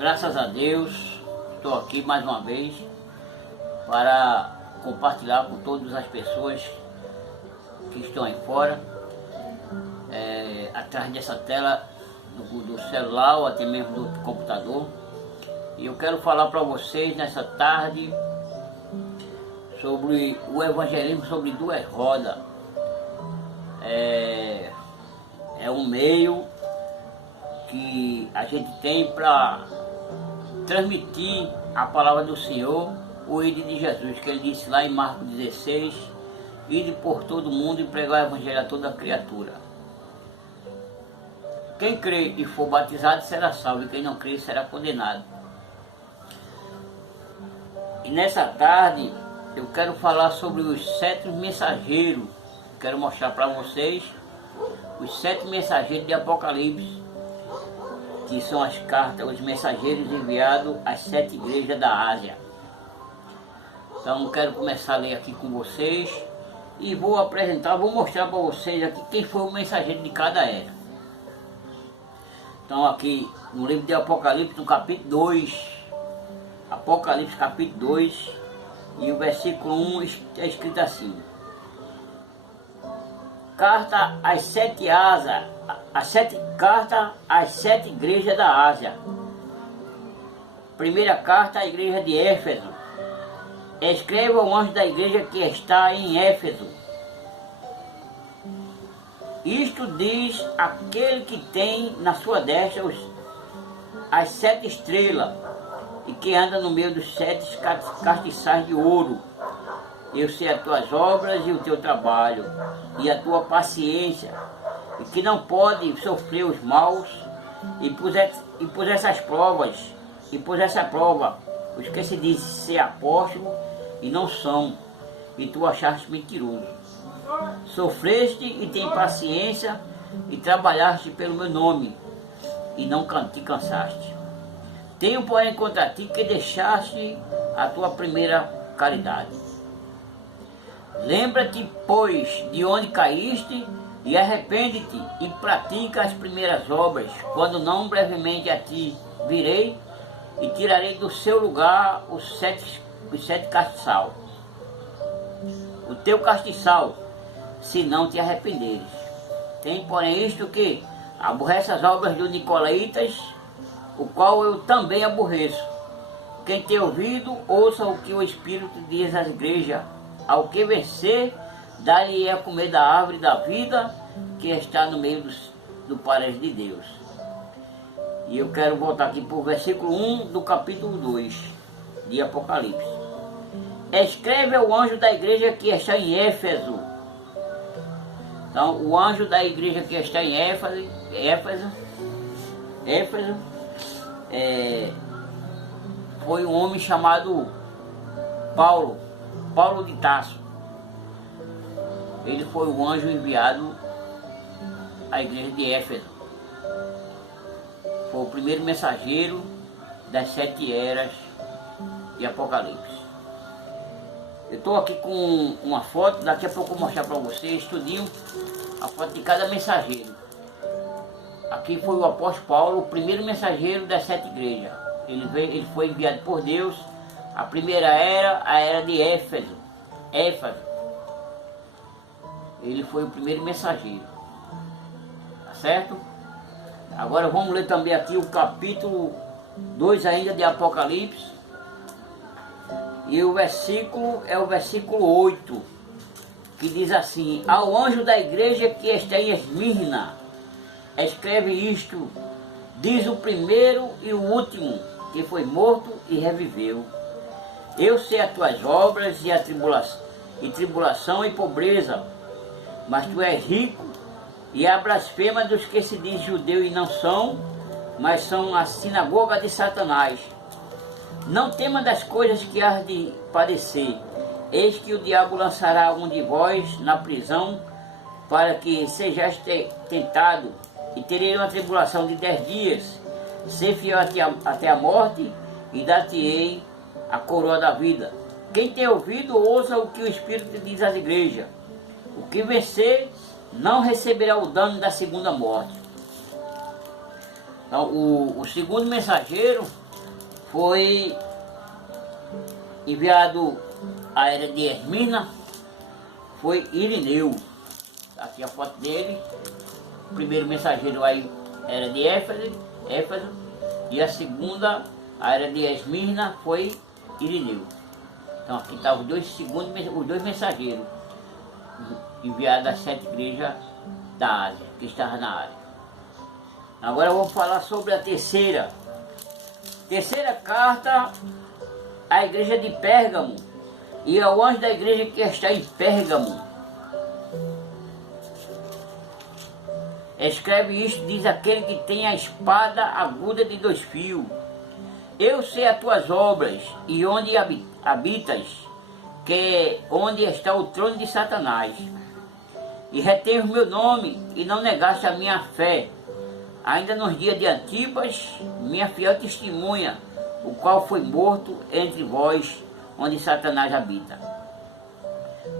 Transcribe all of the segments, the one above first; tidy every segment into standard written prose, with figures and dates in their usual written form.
Graças a Deus, estou aqui mais uma vez para compartilhar com todas as pessoas que estão aí fora, atrás dessa tela do celular ou até mesmo do computador. E eu quero falar para vocês nessa tarde sobre o evangelismo sobre duas rodas. É um meio que a gente tem para transmitir a palavra do Senhor, o ide de Jesus, que ele disse lá em Marcos 16, ide por todo mundo e pregar o evangelho a toda criatura. Quem crê e for batizado será salvo, e quem não crê será condenado. E nessa tarde eu quero falar sobre os 7 mensageiros. Quero mostrar para vocês os 7 mensageiros de Apocalipse, que são as cartas, os mensageiros enviados às 7 igrejas da Ásia. Então quero começar a ler aqui com vocês e vou mostrar para vocês aqui quem foi o mensageiro de cada era. Então aqui no livro de Apocalipse, no capítulo 2, Apocalipse capítulo 2, e o versículo 1 é escrito assim: carta às 7 asas, carta às 7 igrejas da Ásia. Primeira carta à igreja de Éfeso. Escreva ao anjo da igreja que está em Éfeso. Isto diz aquele que tem na sua destra as 7 estrelas e que anda no meio dos 7 castiçais de ouro. Eu sei as tuas obras e o teu trabalho e a tua paciência, e que não pode sofrer os maus, e pusesse as provas, e pusesse a prova os que se dizem ser apóstolo e não são, e tu achaste mentiroso. Sofreste e tem paciência, e trabalhaste pelo meu nome, e não te cansaste. Tenho, porém, contra ti que deixaste a tua primeira caridade. Lembra-te, pois, de onde caíste, e arrepende-te, e pratica as primeiras obras, quando não brevemente a ti virei, e tirarei do seu lugar os sete castiçal. O teu castiçal, se não te arrependeres. Tem, porém, isto que aborrece as obras dos Nicolaitas, o qual eu também aborreço. Quem tem ouvido, ouça o que o Espírito diz às igrejas. Ao que vencer, dá-lhe a comer da árvore da vida, que está no meio do paraíso de Deus. E eu quero voltar aqui para o versículo 1 do capítulo 2 de Apocalipse. Escreve ao anjo da igreja que está em Éfeso. Então, o anjo da igreja que está em Éfeso foi um homem chamado Paulo de Tarso. Ele foi o anjo enviado à igreja de Éfeso. Foi o primeiro mensageiro das 7 eras de Apocalipse. Eu estou aqui com uma foto, daqui a pouco eu vou mostrar para vocês tudinho a foto de cada mensageiro. Aqui foi o apóstolo Paulo, o primeiro mensageiro das 7 igrejas. Ele foi enviado por Deus. A primeira era, a era de Éfeso. Ele foi o primeiro mensageiro. Tá certo? Agora vamos ler também aqui o capítulo 2 ainda de Apocalipse. E o versículo é o versículo 8, que diz assim: ao anjo da igreja que está em Esmirna, escreve isto, diz o primeiro e o último, que foi morto e reviveu. Eu sei as tuas obras e tribulação e pobreza, mas tu és rico, e a blasfema dos que se dizem judeu e não são, mas são a sinagoga de Satanás. Não tema das coisas que hás de padecer. Eis que o diabo lançará um de vós na prisão, para que sejais tentado, e tereis uma tribulação de 10 dias. Ser fiel até a morte, e dar-te-ei a coroa da vida. Quem tem ouvido, ouça o que o Espírito diz às igrejas. O que vencer não receberá o dano da segunda morte. Então, o segundo mensageiro foi enviado à era de Esmirna, foi Irineu. Aqui a foto dele. O primeiro mensageiro aí era de Éfeso, e a segunda, a era de Esmirna, foi Irineu. Então aqui está os dois mensageiros enviados às 7 igrejas da Ásia, que estavam na Ásia. Agora vamos falar sobre a terceira carta à igreja de Pérgamo e ao anjo da igreja que está em Pérgamo. Escreve isto, diz aquele que tem a espada aguda de 2 fios. Eu sei as tuas obras e onde habitas, que é onde está o trono de Satanás. E retém o meu nome e não negaste a minha fé. Ainda nos dias de Antipas, minha fiel testemunha, o qual foi morto entre vós, onde Satanás habita.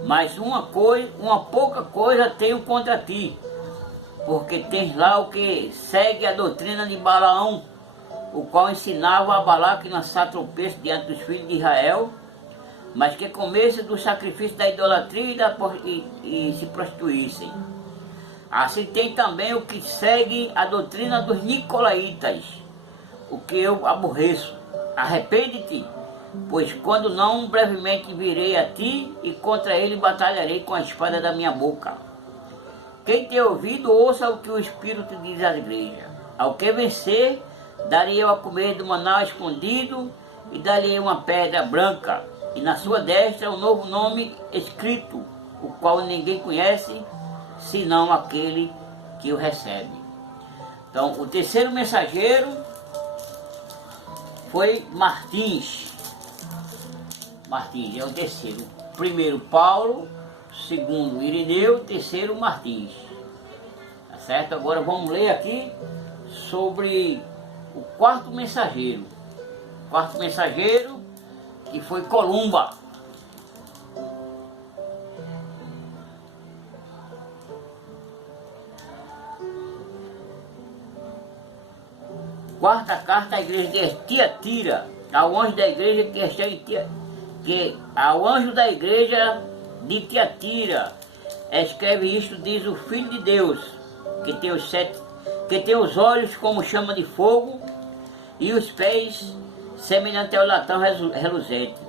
Mas uma pouca coisa tenho contra ti, porque tens lá o que segue a doutrina de Balaão, o qual ensinava a Balaque lançar tropeço diante dos filhos de Israel, mas que comesse do sacrifício da idolatria e se prostituíssem. Assim tem também o que segue a doutrina dos nicolaítas, o que eu aborreço. Arrepende-te, pois quando não, brevemente virei a ti e contra ele batalharei com a espada da minha boca. Quem tem ouvido, ouça o que o Espírito diz às igrejas. Ao que vencer, darei eu a comer do maná escondido e darei uma pedra branca, e na sua destra um novo nome escrito, o qual ninguém conhece, senão aquele que o recebe. Então, o terceiro mensageiro foi Martins. Martins é o terceiro. Primeiro Paulo, segundo Irineu, terceiro Martins. Tá certo? Agora vamos ler aqui sobre o quarto mensageiro. O quarto mensageiro, que foi Columba. Quarta carta à igreja de Tiatira, ao anjo da igreja que está em ao anjo da igreja de Tiatira, escreve isto, diz o Filho de Deus, que tem os olhos como chama de fogo e os pés semelhante ao latão reluzente.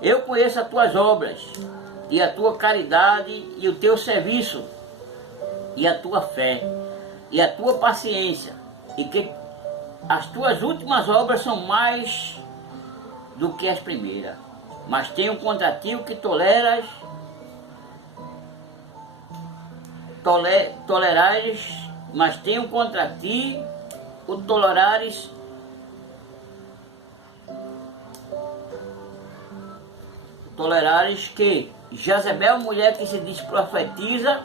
Eu conheço as tuas obras e a tua caridade e o teu serviço e a tua fé e a tua paciência, e que as tuas últimas obras são mais do que as primeiras. Mas tenho contra ti o que tolerares, mas tenho contra ti o tolerares que Jezebel, mulher que se diz profetiza,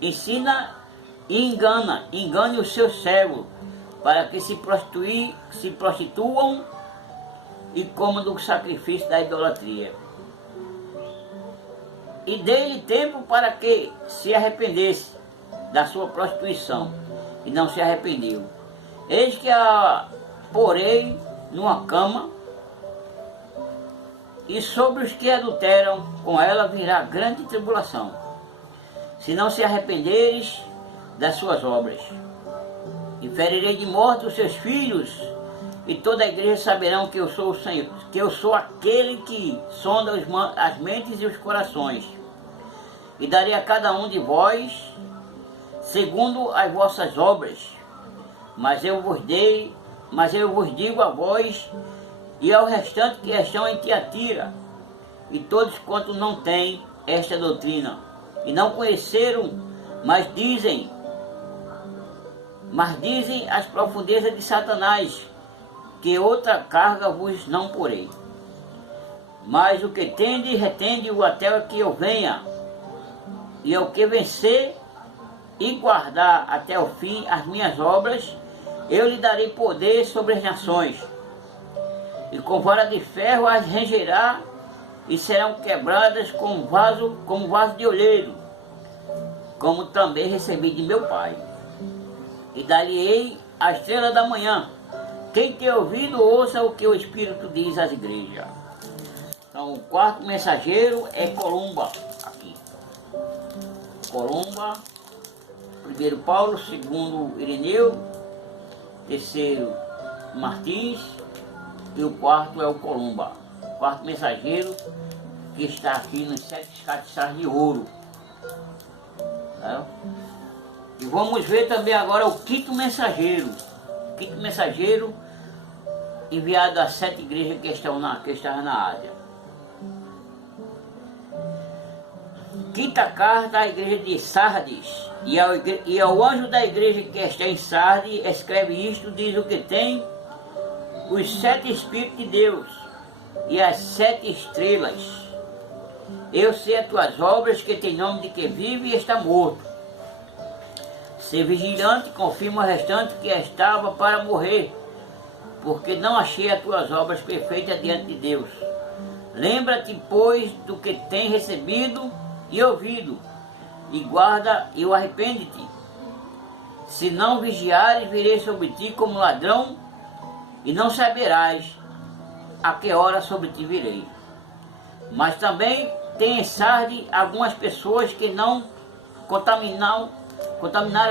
ensina e engane os seus servos, para que se prostituam e comam do sacrifício da idolatria. E dei-lhe tempo para que se arrependesse da sua prostituição, e não se arrependeu. Eis que a porei numa cama, e sobre os que adulteram com ela virá grande tribulação, se não se arrependeres das suas obras. E ferirei de morte os seus filhos, e toda a igreja saberão que eu sou o Senhor, que eu sou aquele que sonda as mentes e os corações. E darei a cada um de vós segundo as vossas obras. Mas eu vos digo a vós e ao restante que estão em Tiatira, e todos quantos não têm esta doutrina, e não conheceram, mas dizem as profundezas de Satanás, que outra carga vos não porei. Mas o que tende, retende-o até que eu venha, e ao que vencer e guardar até o fim as minhas obras, eu lhe darei poder sobre as nações, e com vara de ferro as rangerá, e serão quebradas como vaso de olheiro, como também recebi de meu Pai. E dar-lhe-ei a estrela da manhã, Quem tem ouvido, ouça o que o Espírito diz às igrejas. Então, o quarto mensageiro é Columba, aqui. Columba, primeiro Paulo, segundo Irineu, terceiro Martins e o quarto é o Columba. O quarto mensageiro que está aqui nos 7 castiçais de ouro. Tá? E vamos ver também agora o quinto mensageiro. O quinto mensageiro enviado às 7 igrejas que estavam na Ásia. Quinta carta à igreja de Sardes. E ao anjo da igreja que está em Sardes, escreve isto, diz o que tem os 7 Espíritos de Deus e as 7 estrelas. Eu sei as tuas obras, que tem nome de que vive e está morto. Ser vigilante, confirma o restante que estava para morrer, porque não achei as tuas obras perfeitas diante de Deus. Lembra-te, pois, do que tem recebido e ouvido, e guarda e arrepende-te. Se não vigiares, virei sobre ti como ladrão, e não saberás a que hora sobre ti virei. Mas também tem em Sardes algumas pessoas que não contaminaram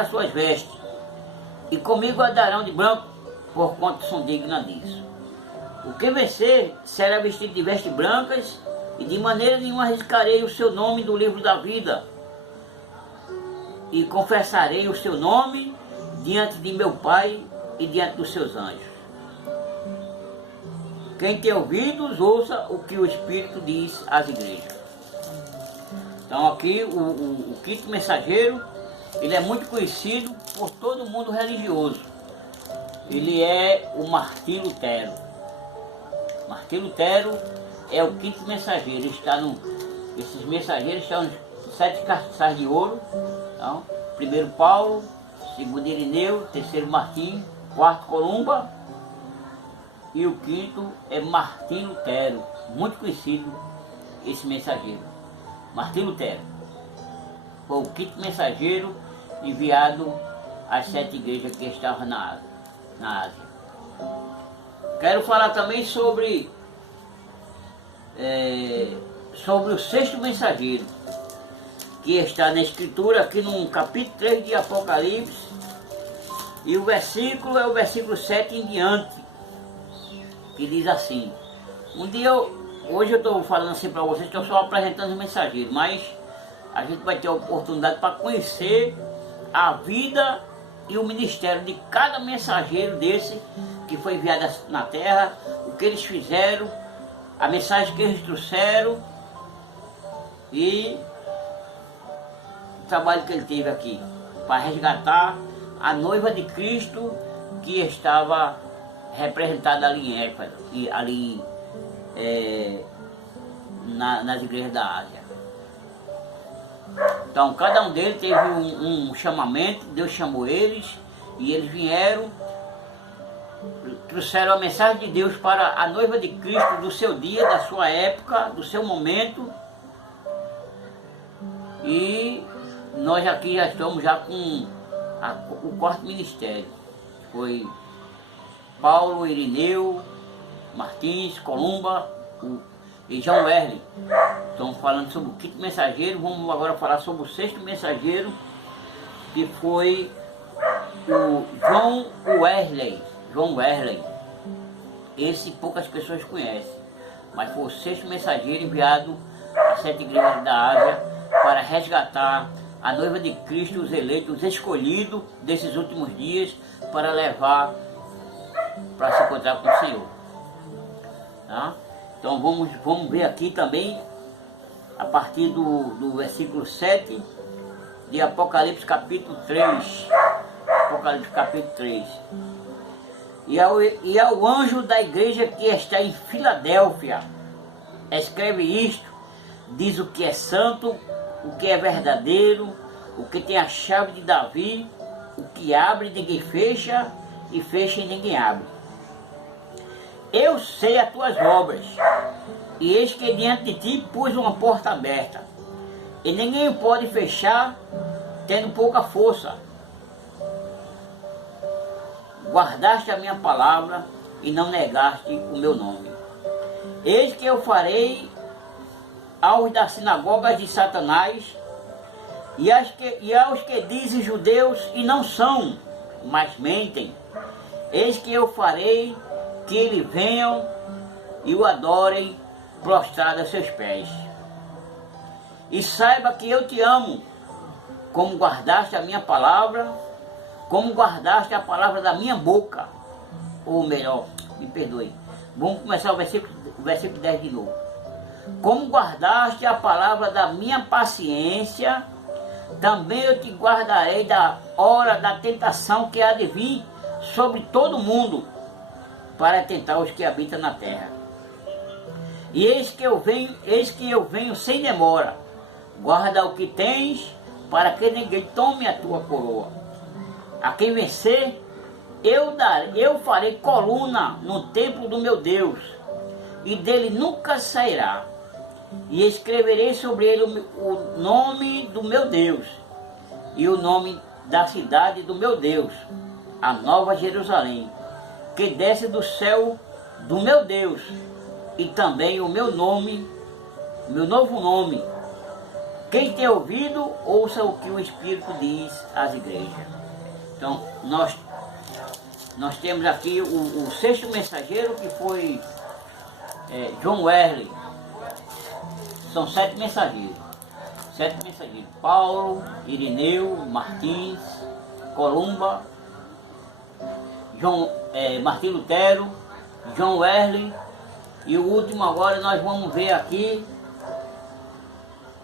as suas vestes, e comigo andarão de branco, porquanto são dignas disso. O que vencer será vestido de vestes brancas, e de maneira nenhuma arriscarei o seu nome do livro da vida, e confessarei o seu nome diante de meu Pai e diante dos seus anjos. Quem tem ouvidos, ouça o que o Espírito diz às igrejas. Então aqui o quinto mensageiro, ele é muito conhecido por todo mundo religioso. Ele é o Martim Lutero. Martim Lutero é o quinto mensageiro. Esses mensageiros estão nos 7 castiçais de ouro. Então, primeiro Paulo, segundo Irineu, terceiro Martim, quarto Columba e o quinto é Martim Lutero. Muito conhecido esse mensageiro. Martim Lutero foi o quinto mensageiro enviado às 7 igrejas que estavam na Ásia. Quero falar também sobre o sexto mensageiro, que está na escritura aqui no capítulo 3 de Apocalipse, e o versículo é o versículo 7 em diante, que diz assim. Hoje eu estou falando assim para vocês, estou só apresentando os mensageiros, mas a gente vai ter a oportunidade para conhecer a vida e o ministério de cada mensageiro desse que foi enviado na terra, o que eles fizeram, a mensagem que eles trouxeram e o trabalho que ele teve aqui para resgatar a noiva de Cristo que estava representada ali em Éfeso e ali nas igrejas da Ásia. Então cada um deles teve um chamamento, Deus chamou eles e eles vieram, trouxeram a mensagem de Deus para a noiva de Cristo do seu dia, da sua época, do seu momento. E nós aqui já estamos com o quarto ministério. Foi Paulo, Irineu, Martins, Columba e João Wesley. Estamos falando sobre o quinto mensageiro. Vamos agora falar sobre o sexto mensageiro, que foi o João Wesley. João Wesley. Esse poucas pessoas conhecem, mas foi o sexto mensageiro enviado às 7 igrejas da Ásia para resgatar a noiva de Cristo, os eleitos, os escolhidos desses últimos dias, para levar para se encontrar com o Senhor. Tá? Então vamos ver aqui também, a partir do versículo 7 de Apocalipse capítulo 3. Apocalipse capítulo 3. E ao anjo da igreja que está em Filadélfia, escreve isto, diz o que é santo, o que é verdadeiro, o que tem a chave de Davi, o que abre e ninguém fecha, e fecha e ninguém abre. Eu sei as tuas obras, e eis que diante de ti pus uma porta aberta, e ninguém pode fechar, tendo pouca força. guardaste a minha palavra e não negaste o meu nome. Eis que eu farei aos das sinagogas de Satanás e aos que dizem judeus e não são, mas mentem. Eis que eu farei que eles venham e o adorem prostrado a seus pés. E saiba que eu te amo, como guardaste a minha palavra, como guardaste a palavra da minha boca. Ou melhor, me perdoe. Vamos começar o versículo 10 de novo. Como guardaste a palavra da minha paciência, também eu te guardarei da hora da tentação que há de vir sobre todo mundo, para tentar os que habitam na terra. E eis que eu venho sem demora. Guarda o que tens, para que ninguém tome a tua coroa. A quem vencer, eu farei coluna no templo do meu Deus, e dele nunca sairá. E escreverei sobre ele o nome do meu Deus, e o nome da cidade do meu Deus, a nova Jerusalém, que desce do céu do meu Deus, e também o meu nome, meu novo nome. Quem tem ouvido, ouça o que o Espírito diz às igrejas. Então, nós temos aqui o sexto mensageiro, que foi John Wesley. São 7 mensageiros. 7 mensageiros. Paulo, Irineu, Martins, Columba, Martim Lutero, John Wesley. E o último agora nós vamos ver aqui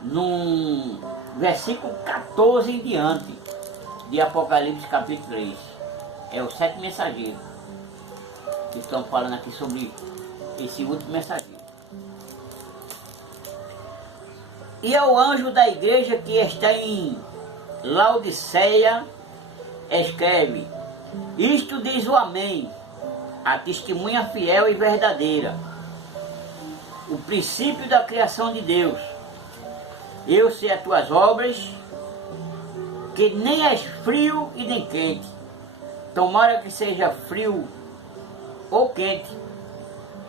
no versículo 14 em diante de Apocalipse capítulo 3. É os 7 mensageiros que estão falando aqui sobre esse último mensageiro. E ao anjo da igreja que está em Laodiceia, escreve: isto diz o Amém, a testemunha fiel e verdadeira, o princípio da criação de Deus. Eu sei as tuas obras, que nem és frio e nem quente. Tomara que seja frio ou quente.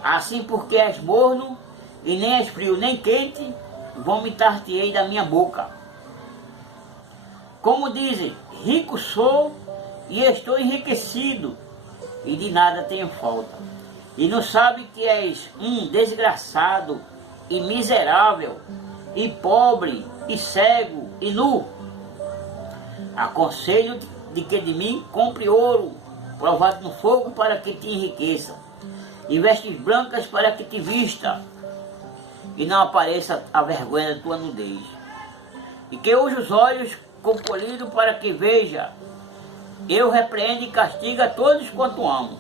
Assim, porque és morno e nem és frio nem quente, vomitar-te-ei da minha boca. Como dizem, rico sou e estou enriquecido, e de nada tenho falta. E não sabe que és um desgraçado e miserável, e pobre, e cego, e nu. Aconselho-te de que de mim compre ouro, provado no fogo, para que te enriqueça, e vestes brancas para que te vista, e não apareça a vergonha da tua nudez. E que use os olhos com polido para que veja. Eu repreendo e castigo a todos quanto amo.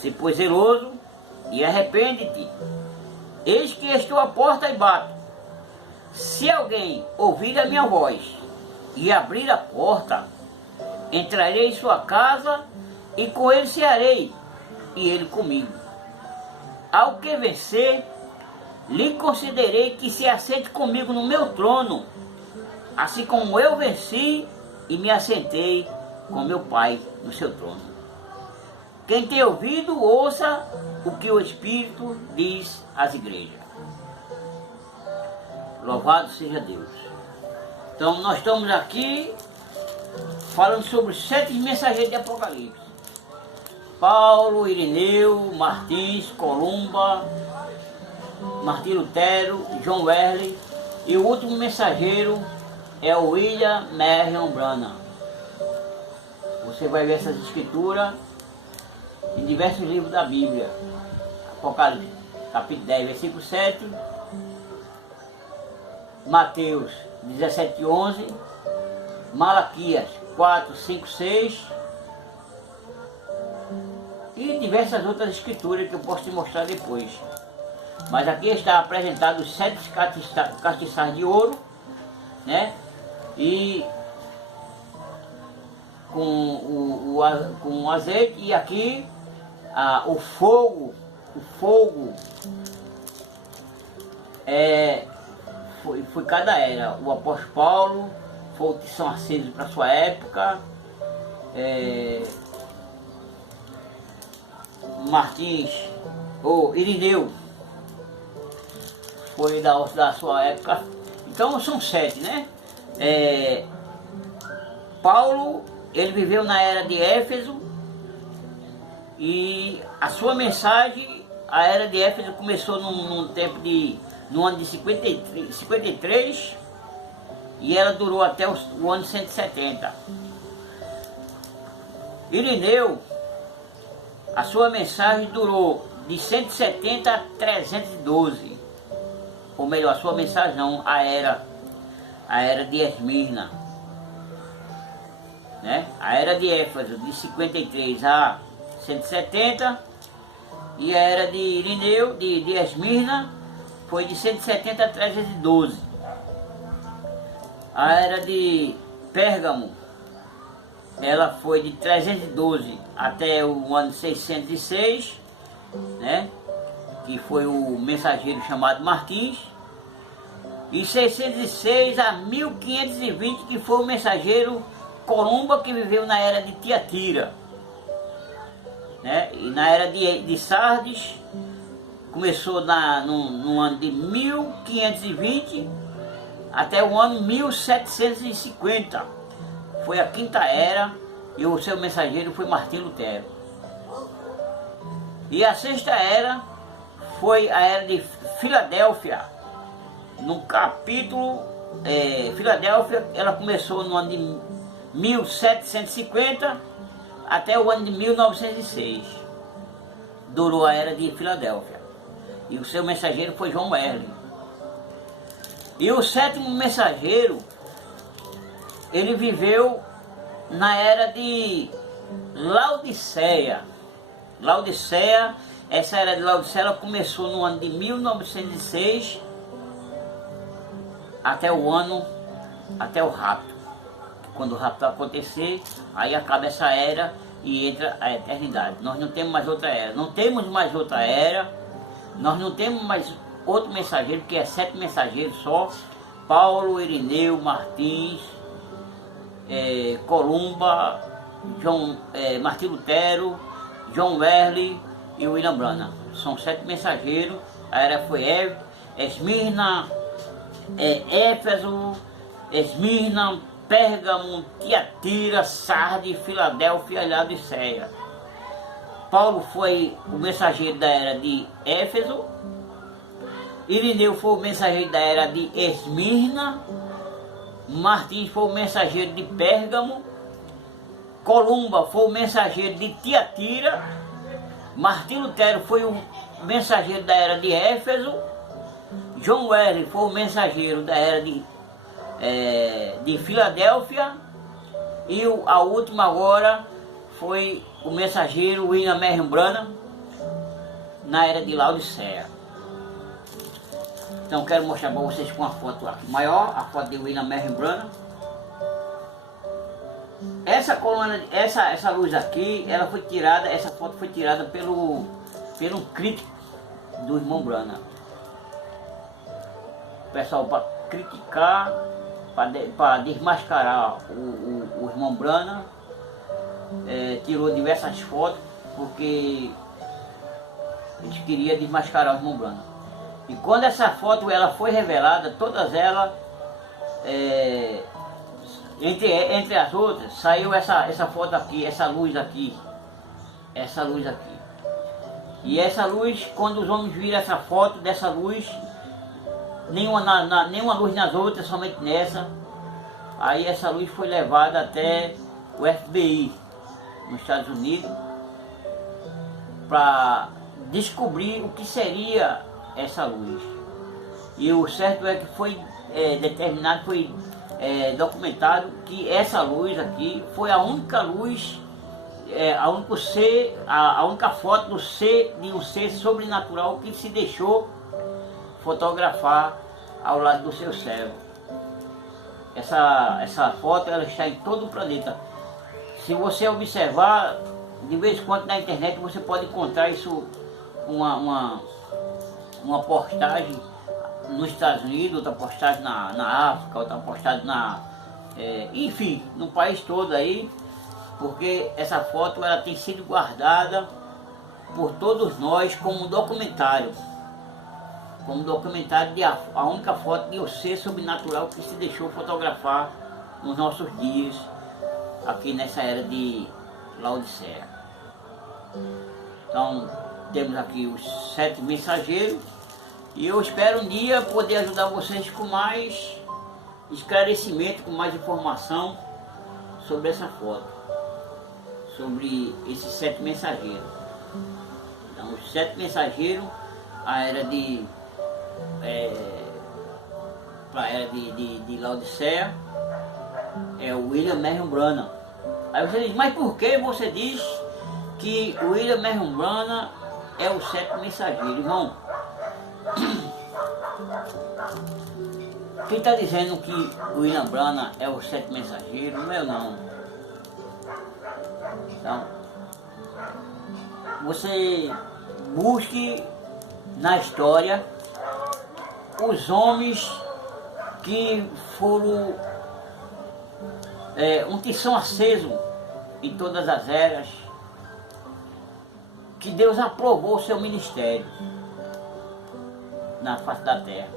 Se pois zeloso, e arrepende-te. Eis que estou à porta e bato. Se alguém ouvir a minha voz e abrir a porta, entrarei em sua casa e com ele cearei, e ele comigo. Ao que vencer, lhe considerei que se assente comigo no meu trono, assim como eu venci e me assentei com meu Pai no seu trono. Quem tem ouvido, ouça o que o Espírito diz às igrejas. Louvado seja Deus. Então nós estamos aqui falando sobre os 7 mensageiros de Apocalipse. Paulo, Irineu, Martins, Columba, Martim Lutero, John Wesley, e o último mensageiro é o William Marion Branham. Você vai ver essas escrituras em diversos livros da Bíblia. Apocalipse, capítulo 10, versículo 7, Mateus 17, 11, Malaquias 4, 5, 6 e diversas outras escrituras que eu posso te mostrar depois. Mas aqui está apresentado os 7 castiçais de ouro, né? E com o azeite, e aqui o fogo foi cada era. O apóstolo Paulo foi o que são acesos para sua época. Martins, ou Irineu, foi da sua época. Então são 7, né? Paulo, ele viveu na era de Éfeso, e a sua mensagem, a era de Éfeso começou no ano de 53, e ela durou até o ano 170. Irineu, a sua mensagem durou de 170 a 312, ou melhor, a sua mensagem não, a era de Esmirna, né? A era de Éfeso de 53 a 170, e a era de Irineu, de Esmirna, foi de 170 a 312. A era de Pérgamo, ela foi de 312 até o ano 606, né? Que foi o mensageiro chamado Martins. E 606 a 1520, que foi o mensageiro Columba, que viveu na era de Tiatira, né? E na era de Sardes, começou no ano de 1520 até o ano 1750. Foi a quinta era, e o seu mensageiro foi Martim Lutero. E a sexta era foi a era de Filadélfia. No capítulo Filadélfia, ela começou no ano de 1750 até o ano de 1906. Durou a era de Filadélfia. E o seu mensageiro foi João Wesley. E o sétimo mensageiro, ele viveu na era de Laodiceia. Essa era de Laodiceia, ela começou no ano de 1906 até o rapto. Quando o rapto acontecer, aí acaba essa era e entra a eternidade. Nós não temos mais outra era. Nós não temos mais outro mensageiro, porque é 7 mensageiros só. Paulo, Irineu, Martins, Columba, Martim Lutero, John Wesley e William Branham. São 7 mensageiros. A era foi Esmirna, Éfeso, Esmirna, Pérgamo, Tiatira, Sardes, Filadélfia e Laodiceia. Paulo foi o mensageiro da era de Éfeso. Irineu foi o mensageiro da era de Esmirna. Martins foi o mensageiro de Pérgamo. Columba foi o mensageiro de Tiatira. Martim Lutero foi o mensageiro da era de Éfeso. John Wesley foi o mensageiro da era de Filadélfia. E a última agora foi o mensageiro William Branham na era de Laodiceia. Então quero mostrar para vocês com uma foto aqui maior, a foto de William Branham. Essa coluna, essa luz aqui, essa foto foi tirada pelo crítico do irmão Branham. O pessoal, para criticar, para desmascarar o irmão Branham, tirou diversas fotos, porque eles queriam desmascarar o irmão Branham. E quando essa foto ela foi revelada, todas elas, entre as outras, saiu essa foto aqui, essa luz aqui. E essa luz, quando os homens viram essa foto dessa luz, nenhuma luz nas outras, somente nessa, aí essa luz foi levada até o FBI, nos Estados Unidos, para descobrir o que seria essa luz. E o certo é que foi determinado, foi documentado que essa luz aqui foi a única luz, a única foto de um ser sobrenatural que se deixou fotografar ao lado do seu céu. Essa foto ela está em todo o planeta. Se você observar, de vez em quando na internet você pode encontrar isso, uma postagem nos Estados Unidos, outra postagem na África, outra postagem enfim, no país todo aí, porque essa foto ela tem sido guardada por todos nós como um documentário. Como documentário de a única foto de um ser sobrenatural que se deixou fotografar nos nossos dias, aqui nessa era de Laodiceia. Então, temos aqui os 7 mensageiros, e eu espero um dia poder ajudar vocês com mais esclarecimento, com mais informação sobre essa foto, sobre esses 7 mensageiros. Então, os 7 mensageiros, a era para a era de Laodiceia, é o William Marion Branham. Aí você diz, mas por que você diz que o William Marion Branham é o 7 mensageiro? Irmão, quem está dizendo que o William Branham é o 7 mensageiro não é eu não. Então, você busque na história os homens que foram um tição aceso em todas as eras, que Deus aprovou o seu ministério na face da terra.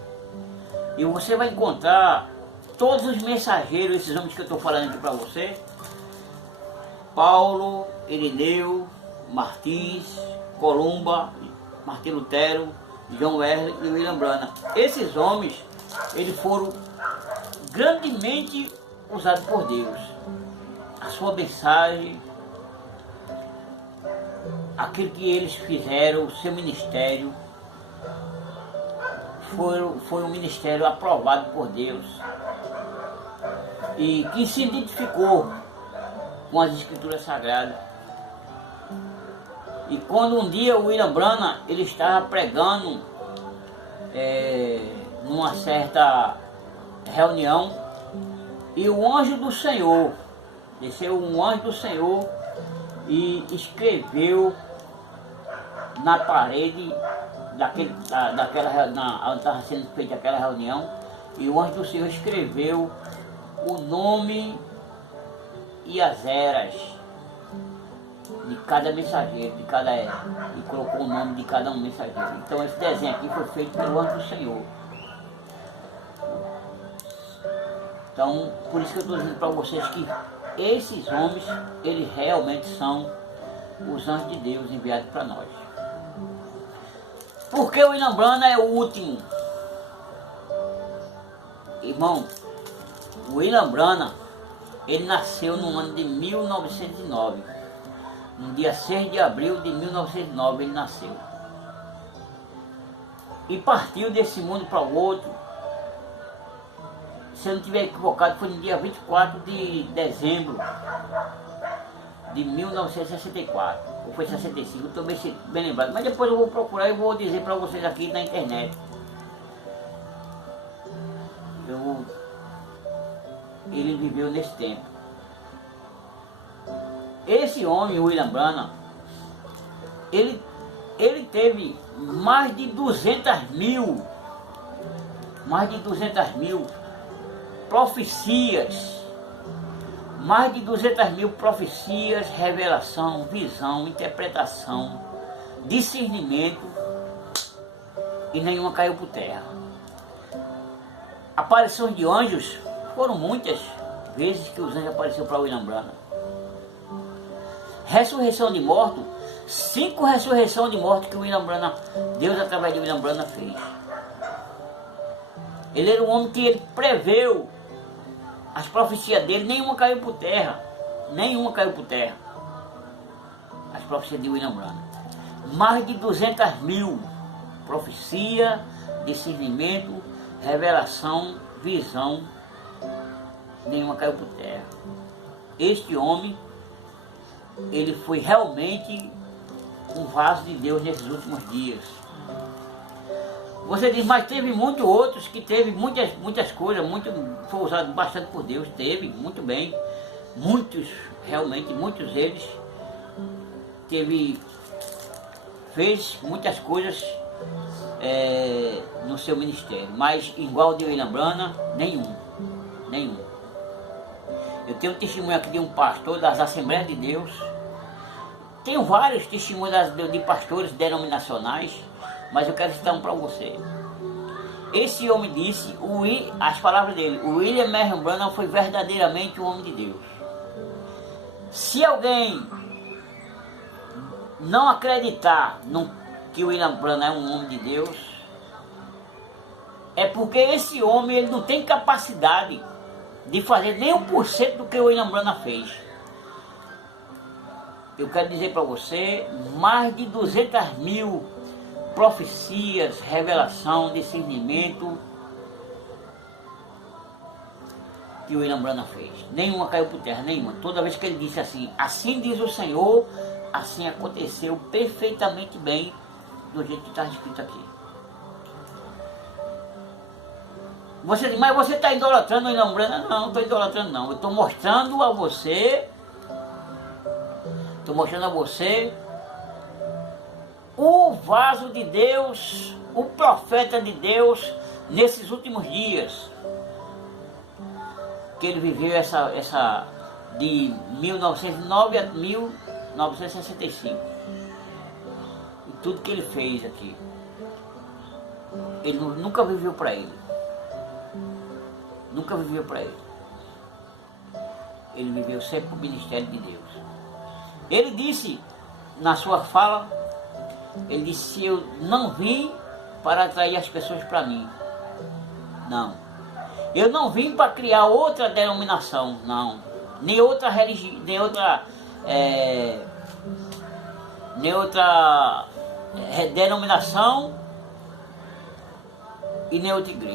E você vai encontrar todos os mensageiros, esses homens que eu estou falando aqui para você: Paulo, Irineu, Martins, Columba, Martim Lutero, John Wesley e William Branham. Esses homens, eles foram grandemente usados por Deus. A sua mensagem, aquilo que eles fizeram, o seu ministério, foi um ministério aprovado por Deus e que se identificou com as Escrituras Sagradas. E quando um dia o William Branham ele estava pregando numa certa reunião, e o anjo do Senhor, desceu um anjo do Senhor e escreveu na parede onde estava sendo feita aquela reunião, e o anjo do Senhor escreveu o nome e as eras de cada mensageiro, de cada era, e colocou o nome de cada um mensageiro. Então esse desenho aqui foi feito pelo anjo do Senhor. Então, por isso que eu estou dizendo para vocês que esses homens, eles realmente são os anjos de Deus enviados para nós. Porque o William Branham é o último? Irmão, o William Branham, ele nasceu no ano de 1909. No dia 6 de abril de 1909 ele nasceu. E partiu desse mundo para o outro. Se eu não estiver equivocado, foi no dia 24 de dezembro de 1964. Ou foi 65, eu estou bem lembrado. Mas depois eu vou procurar e vou dizer para vocês aqui na internet. Ele viveu nesse tempo. Esse homem, William Branham, ele teve mais de 200 mil profecias, mais de 200 mil profecias, revelação, visão, interpretação, discernimento, e nenhuma caiu por terra. Aparições de anjos, foram muitas vezes que os anjos apareceram para William Branham. Ressurreição de mortos, 5 ressurreições de mortos que o William Branham, Deus através de William Branham fez. Ele era um homem que ele preveu as profecias dele, nenhuma caiu por terra. Nenhuma caiu por terra. As profecias de William Branham. Mais de 200 mil profecia, discernimento, revelação, visão, nenhuma caiu por terra. Este homem, ele foi realmente um vaso de Deus nesses últimos dias. Você diz, mas teve muitos outros que teve muitas coisas, foi usado bastante por Deus, teve, muito bem, muitos, realmente, muitos deles fez muitas coisas no seu ministério, mas igual de William Branham, nenhum. Eu tenho um testemunho aqui de um pastor das Assembleias de Deus, Tenho vários testemunhos de pastores denominacionais, mas eu quero citar um para você. Esse homem disse, as palavras dele, o William Marion Branham foi verdadeiramente um homem de Deus. Se alguém não acreditar que o William Branham é um homem de Deus, é porque esse homem ele não tem capacidade de fazer nem 1% do que o William Branham fez. Eu quero dizer para você, mais de 200.000 profecias, revelação, discernimento que o William Branham fez. Nenhuma caiu por terra, nenhuma. Toda vez que ele disse assim, assim diz o Senhor, assim aconteceu perfeitamente bem do jeito que está escrito aqui. Você diz, mas você está idolatrando o William Branham? Não, não estou idolatrando não. Eu estou mostrando a você o vaso de Deus, o profeta de Deus, nesses últimos dias, que ele viveu essa de 1909 a 1965, e tudo que ele fez aqui, ele nunca viveu para ele, ele viveu sempre para o ministério de Deus. Ele disse na sua fala, ele disse, eu não vim para atrair as pessoas para mim, não. Eu não vim para criar outra denominação, não. Nem outra religião, nem outra denominação e nem outra igreja.